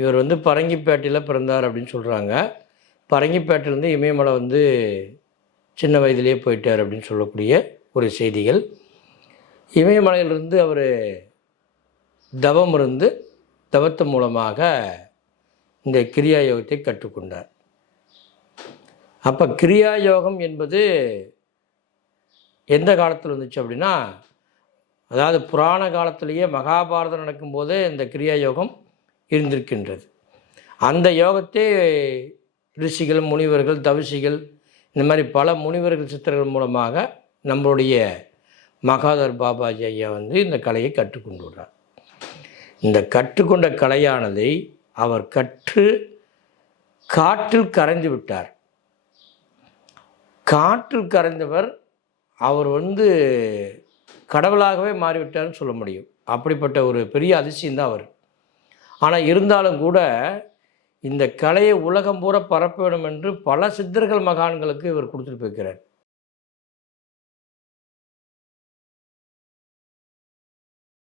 இவர் வந்து பரங்கிப்பேட்டையில் பிறந்தார் அப்படின்னு சொல்கிறாங்க. பரங்கிப்பேட்டையிலேருந்து இமயமலை வந்து சின்ன வயதிலேயே போயிட்டார் அப்படின்னு சொல்லக்கூடிய ஒரு செய்திகள். இமயமலையிலிருந்து அவர் தவம் இருந்து தவத்து மூலமாக இந்த கிரியா யோகத்தை கற்றுக்கொண்டார். அப்போ கிரியா யோகம் என்பது எந்த காலத்தில் வந்துச்சு அப்படின்னா, அதாவது புராண காலத்திலேயே மகாபாரதம் நடக்கும்போதே இந்த கிரியா யோகம் இருந்திருக்கின்றது. அந்த யோகத்தை ரிஷிகள், முனிவர்கள், தவசிகள், இந்த மாதிரி பல முனிவர்கள், சித்தர்கள் மூலமாக நம்மளுடைய மகாதர் பாபாஜி ஐயா வந்து இந்த கலையை கற்றுக்கொண்டு விடுறார். இந்த கற்றுக்கொண்ட கலையானதை அவர் கற்று காற்றில் கரைந்து விட்டார். காற்றில் கரைந்தவர் அவர் வந்து கடவுளாகவே மாறிவிட்டார்னு சொல்ல முடியும். அப்படிப்பட்ட ஒரு பெரிய அதிசயம்தான் அவர். ஆனால் இருந்தாலும் கூட இந்த கலையை உலகம் பூரா பரப்ப வேண்டும் என்று பல சித்தர்கள் மகான்களுக்கு இவர் கொடுத்துட்டு போய்க்கிறார்.